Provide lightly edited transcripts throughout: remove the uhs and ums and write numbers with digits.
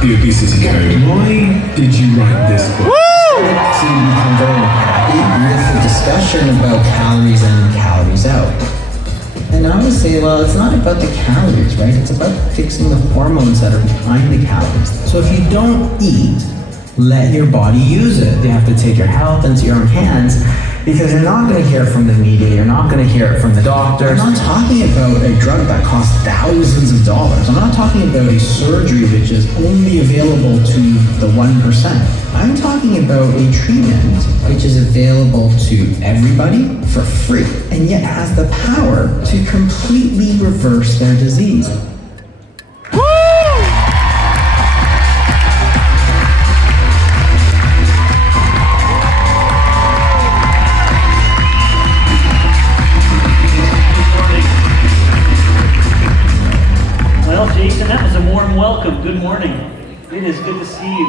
The Obesity Code. Why did you write this book? To become very happy with the discussion about calories in and calories out. And I always say, well, it's not about the calories, right? It's about fixing the hormones that are behind the calories. So if you don't eat, let your body use it. You have to take your health into your own hands, because you're not going to hear it from the media, you're not going to hear it from the doctors. I'm not talking about a drug that costs thousands of dollars. I'm not talking about a surgery which is only available to the 1%. I'm talking about a treatment which is available to everybody for free, and yet has the power to completely reverse their disease. Jason, that was a warm welcome. Good morning. It is good to see you.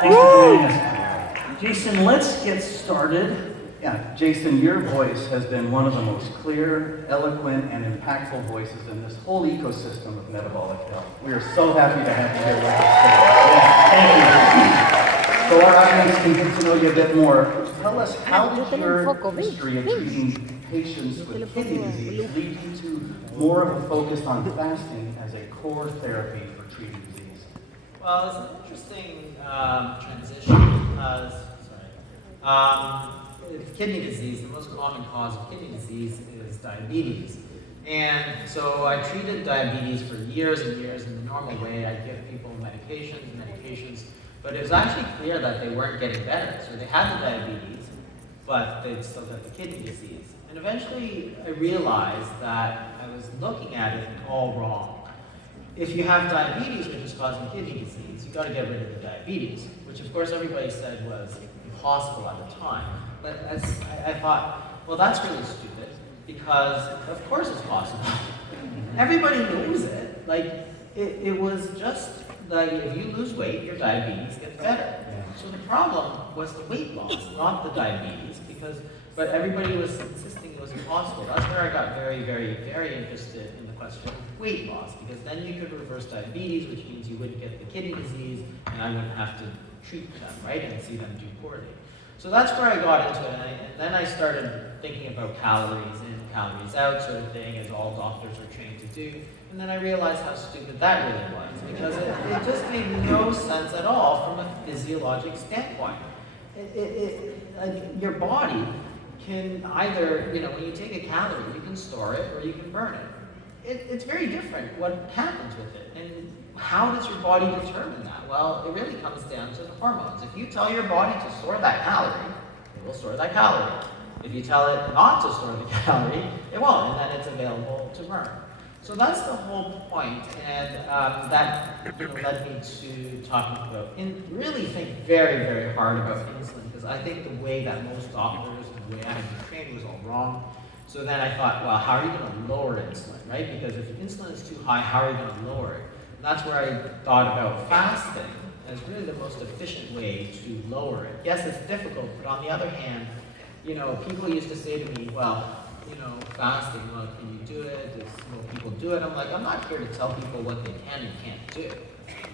Thanks for joining us. Jason, let's get started. Yeah, Jason, your voice has been one of the most clear, eloquent, and impactful voices in this whole ecosystem of metabolic health. We are so happy to have you here with us today. Thank you. So our audience can get to know you a bit more. Tell us, how did your history of treating patients with kidney disease lead you to more of a focus on fasting as a core therapy for treating disease? Well, it's an interesting transition because, kidney disease, the most common cause of kidney disease is diabetes. And so I treated diabetes for years and years in the normal way. I'd give people medications, but it was actually clear that they weren't getting better. So they had the diabetes, but they'd still got the kidney disease. And eventually I realized that I was looking at it all wrong. If you have diabetes, which is causing kidney disease, you've got to get rid of the diabetes, which of course everybody said was impossible at the time. But as I thought, well, that's really stupid, because of course it's possible. Everybody knows it. Like, it was just like, if you lose weight, your diabetes gets better. So the problem was the weight loss, not the diabetes, but everybody was insisting it was impossible. That's where I got very, very, very interested in the question of weight loss, because then you could reverse diabetes, which means you wouldn't get the kidney disease, and I wouldn't have to treat them, right, and see them do poorly. So that's where I got into it, and then I started thinking about calories in, calories out sort of thing, as all doctors are trained to do. And then I realized how stupid that really was, because it just made no sense at all from a physiologic standpoint. Like, your body can either, when you take a calorie, you can store it or you can burn it. It's very different what happens with it. And how does your body determine that? Well, it really comes down to the hormones. If you tell your body to store that calorie, it will store that calorie. If you tell it not to store the calorie, it won't, and then it's available to burn. So that's the whole point, and that led me to talking about, and really think very, very hard about insulin, because I think the way that most doctors and the way I had been trained was all wrong. So then I thought, well, how are you going to lower insulin, right? Because if insulin is too high, how are you going to lower it? And that's where I thought about fasting as really the most efficient way to lower it. Yes, it's difficult, but on the other hand, people used to say to me, well, fasting, well, can you do it? Will people do it? I'm like, I'm not here to tell people what they can and can't do.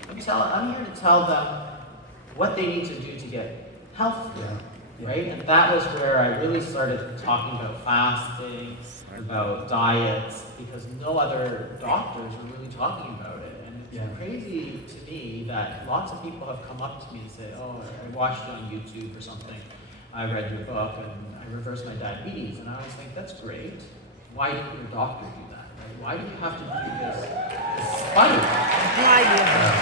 I'm here to tell them what they need to do to get healthy, right? And that was where I really started talking about fasting, about diets, because no other doctors were really talking about it. And it's crazy to me that lots of people have come up to me and said, oh, I watched it on YouTube or something. I read your book and I reversed my diabetes, and I always think, that's great. Why didn't your doctor do that? Right? Why do you have to do this fight?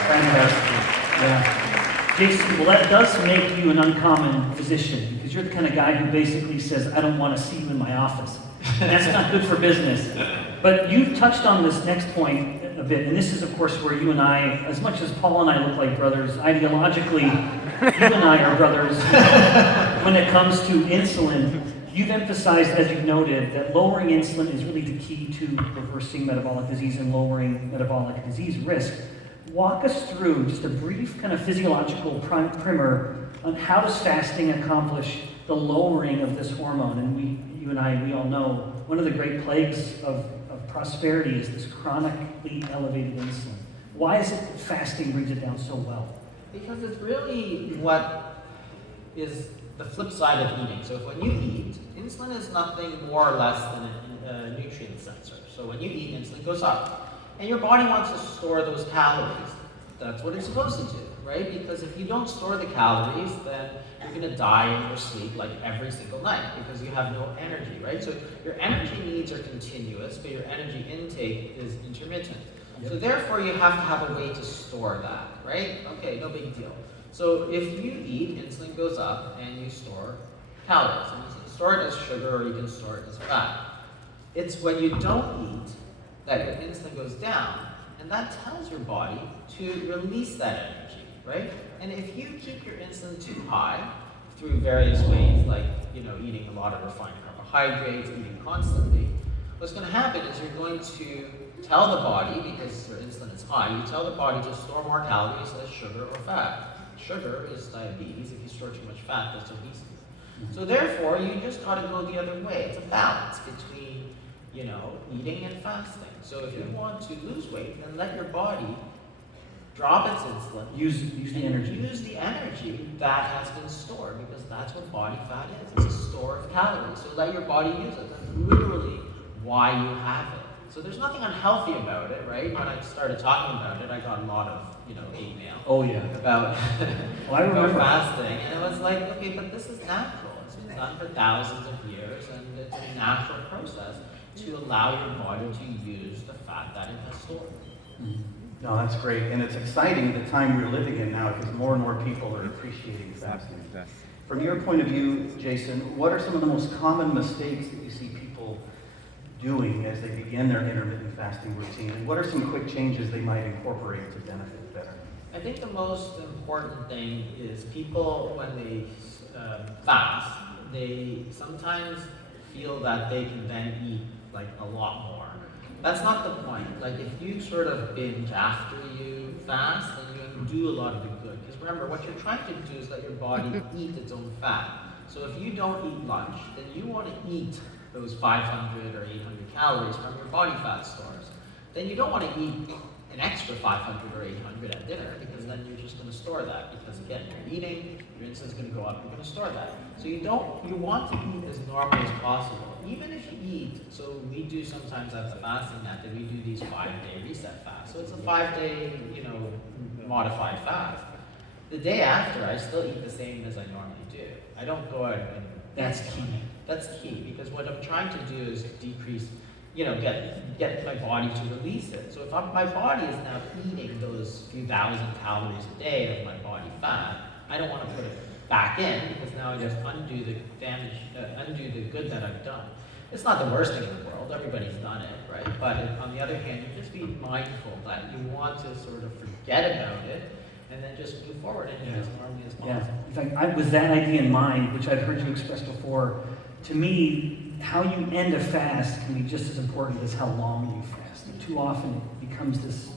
Fantastic. Yeah. Jason, well, that does make you an uncommon physician, because you're the kind of guy who basically says, I don't want to see you in my office. And that's not good for business. But you've touched on this next point a bit, and this is, of course, where you and I, as much as Paul and I look like brothers, ideologically, you and I are brothers. When it comes to insulin, you've emphasized, as you've noted, that lowering insulin is really the key to reversing metabolic disease and lowering metabolic disease risk. Walk us through just a brief kind of physiological primer on how does fasting accomplish the lowering of this hormone. And you and I, we all know, one of the great plagues of prosperity is this chronically elevated insulin. Why is it that fasting brings it down so well? Because it's really what is the flip side of eating. So if when you eat, insulin is nothing more or less than a nutrient sensor. So when you eat, insulin goes up. And your body wants to store those calories. That's what it's supposed to do, right? Because if you don't store the calories, then you're going to die in your sleep like every single night because you have no energy, right? So your energy needs are continuous, but your energy intake is intermittent. Yep. So therefore, you have to have a way to store that, right? Okay, no big deal. So if you eat, insulin goes up and you store calories. And you can store it as sugar or you can store it as fat. It's when you don't eat that your insulin goes down, and that tells your body to release that energy, right? And if you keep your insulin too high through various ways, like eating a lot of refined carbohydrates, eating constantly, what's going to happen is you're going to tell the body, because your insulin is high, you tell the body to store more calories as sugar or fat. Sugar is diabetes. If you store too much fat, that's obesity. So therefore, you just got to go the other way. It's a balance between eating and fasting. So if you want to lose weight, then let your body drop its insulin. Use the energy. Use the energy that has been stored, because that's what body fat is. It's a store of calories. So let your body use it. That's literally why you have it. So there's nothing unhealthy about it, right? When I started talking about it, I got a lot of hate mail. Oh yeah. About, I remember about fasting, and it was like, okay, but this is natural. It's been done for thousands of years, and it's a natural process to allow your body to use the fat that it has stored. No, that's great. And it's exciting the time we're living in now because more and more people are appreciating fasting. From your point of view, Jason, what are some of the most common mistakes that you see people doing as they begin their intermittent fasting routine? And what are some quick changes they might incorporate to benefit better? I think the most important thing is people, when they fast, they sometimes feel that they can then eat like a lot more. That's not the point. Like if you sort of binge after you fast, then you do a lot of the good. Because remember, what you're trying to do is let your body eat its own fat. So if you don't eat lunch, then you want to eat those 500 or 800 calories from your body fat stores. Then you don't want to eat an extra 500 or 800 at dinner, because then you're just going to store that. Because again, you're eating, your insulin's going to go up, you're going to store that. So you want to eat as normally as possible. Even if you eat, so we do sometimes at the fasting method, we do these 5-day reset fasts. So it's a 5-day, modified fast. The day after, I still eat the same as I normally do. I don't go out and... That's key. That's key, because what I'm trying to do is decrease, get my body to release it. So if my body is now eating those few thousand calories a day of my body fat, I don't want to put it back in, because now I just undo the damage, undo the good that I've done. It's not the worst thing in the world, everybody's done it, right? But on the other hand, you just be mindful that you want to sort of forget about it, and then just move forward and eat as normally as possible. Yeah. In fact, with that idea in mind, which I've heard you express before, to me, how you end a fast can be just as important as how long you fast. And too often it becomes this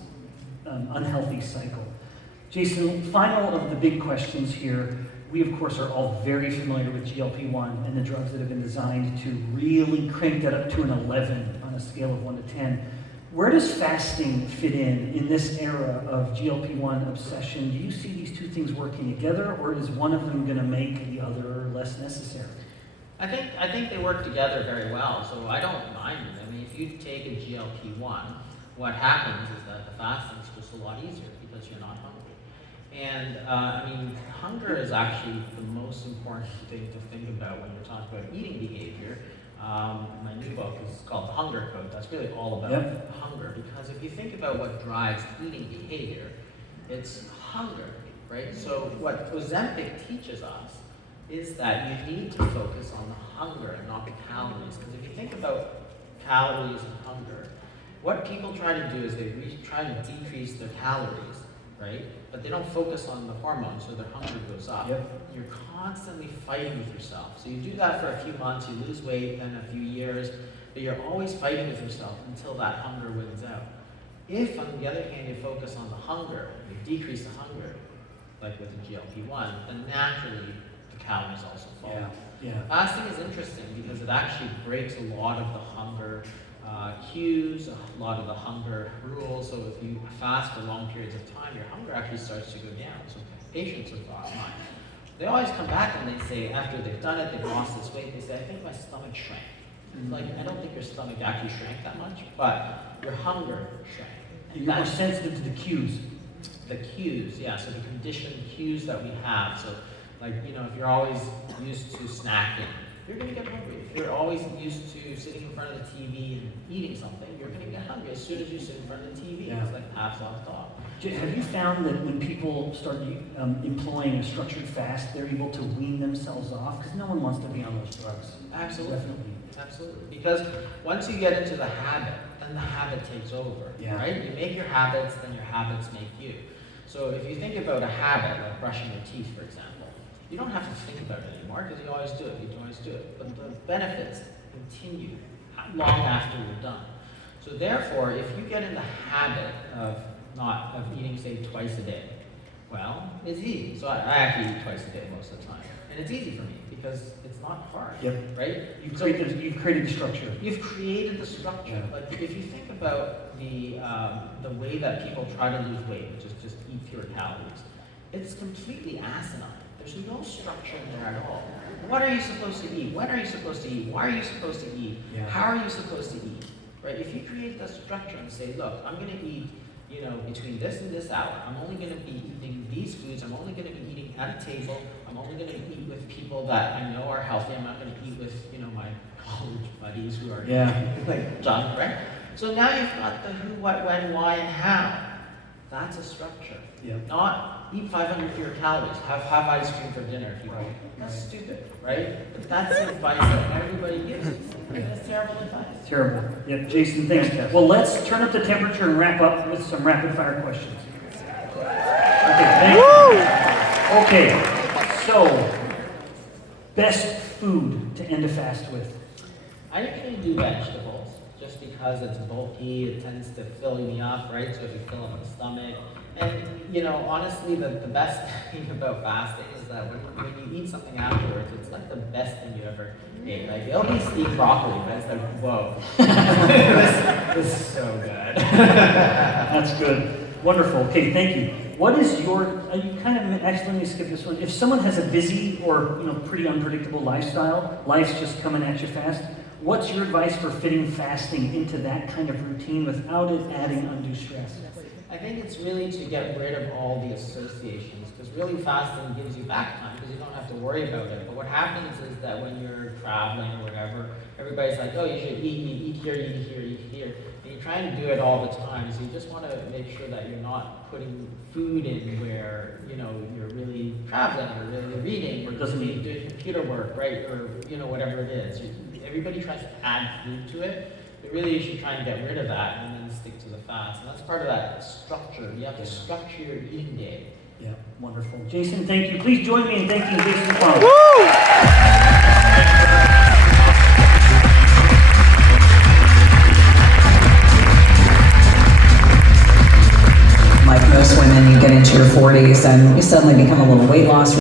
unhealthy cycle. Jason, final of the big questions here. We, of course, are all very familiar with GLP-1 and the drugs that have been designed to really crank that up to an 11 on a scale of 1 to 10. Where does fasting fit in this era of GLP-1 obsession? Do you see these two things working together, or is one of them going to make the other less necessary? I think they work together very well, so I don't mind it. I mean, if you take a GLP-1, what happens is that the fasting is just a lot easier because you're not hungry. And hunger is actually the most important thing to think about when you're talking about eating behavior. My new book is called The Hunger Code. That's really all about hunger, because if you think about what drives eating behavior, it's hunger, right? So what Ozempic teaches us is that you need to focus on the hunger and not the calories. Because if you think about calories and hunger, what people try to do is they try to decrease their calories, right? But they don't focus on the hormones, so their hunger goes up. You're constantly fighting with yourself. So you do that for a few months, you lose weight, then a few years, but you're always fighting with yourself until that hunger wins out. If, on the other hand, you focus on the hunger, you decrease the hunger, like with the GLP-1, then naturally the calories also fall. Fasting is interesting because it actually breaks a lot of the hunger cues, a lot of the hunger rules. So if you fast for long periods of time, your hunger actually starts to go down. So patients have got mine. They always come back and they say, after they've done it, they've lost this weight, they say, I think my stomach shrank. Like, I don't think your stomach actually shrank that much, but your hunger shrank. And you're more sensitive to the cues. The cues, yeah, so the conditioned cues that we have. So, like, you know, if you're always used to snacking, you're going to get hungry. If you're always used to sitting in front of the TV and eating something, you're going to get hungry as soon as you sit in front of the TV. Yeah. It's like Pavlov's dog. Have you found that when people start employing a structured fast, they're able to wean themselves off? Because no one wants to be on those drugs. Absolutely. Definitely. Absolutely. Because once you get into the habit, then the habit takes over, Yeah. right? You make your habits, then your habits make you. So if you think about a habit, like brushing your teeth, for example, you don't have to think about it anymore because you always do it. You always do it. But the benefits continue long after you're done. So therefore, if you get in the habit of eating, say, twice a day, well, it's easy. So I actually eat twice a day most of the time. And it's easy for me because it's not hard, Yep. right? You've created the structure. You've created the structure. Yeah. Like if you think about the way that people try to lose weight, which is just eat fewer calories, it's completely asinine. There's no structure in there at all. What are you supposed to eat? When are you supposed to eat? Why are you supposed to eat? Yeah. How are you supposed to eat? Right? If you create that structure and say, look, I'm going to eat, you know, between this and this hour, I'm only going to be eating these foods. I'm only going to be eating at a table. I'm only going to eat with people that I know are healthy. I'm not going to eat with, you know, my college buddies who are like junk, right? So now you've got the who, what, when, why, and how. That's a structure. Yep. Not eat 500 fewer calories, have ice cream for dinner if you want. That's stupid, right? But that's the advice that everybody gives you. And that's terrible advice. Terrible. Yep, Jason, thanks. Well, let's turn up the temperature and wrap up with some rapid fire questions. Okay, thank you. Okay, so best food to end a fast with? I usually do vegetables just because it's bulky, it tends to fill me up, right? So if you fill up the stomach. And, you know, honestly, the best thing about fasting is that when you eat something afterwards, it's like the best thing you ever ate. Like, it'll be steamed broccoli, but it's like, whoa. this is so good. That's good. Wonderful. Okay, thank you. What is your, you kind of, actually let me skip this one. If someone has a busy or, you know, pretty unpredictable lifestyle, life's just coming at you fast, what's your advice for fitting fasting into that kind of routine without it adding undue stress? I think it's really to get rid of all the associations, because really fasting gives you back time because you don't have to worry about it. But what happens is that when you're traveling or whatever, everybody's like, oh, you should eat here, eat here, eat here. And you're trying to do it all the time, so you just want to make sure that you're not putting food in where, you know, you're really traveling or really reading or doesn't need to do computer work, right? Or, you know, whatever it is. Everybody tries to add food to it. But really, you should try and get rid of that and then stick to the fast. And that's part of that structure. You have to structure your eating day. Yeah, wonderful. Jason, thank you. Please join me in thanking Jason Fung. Like most women, you get into your 40s and you suddenly become a little weight loss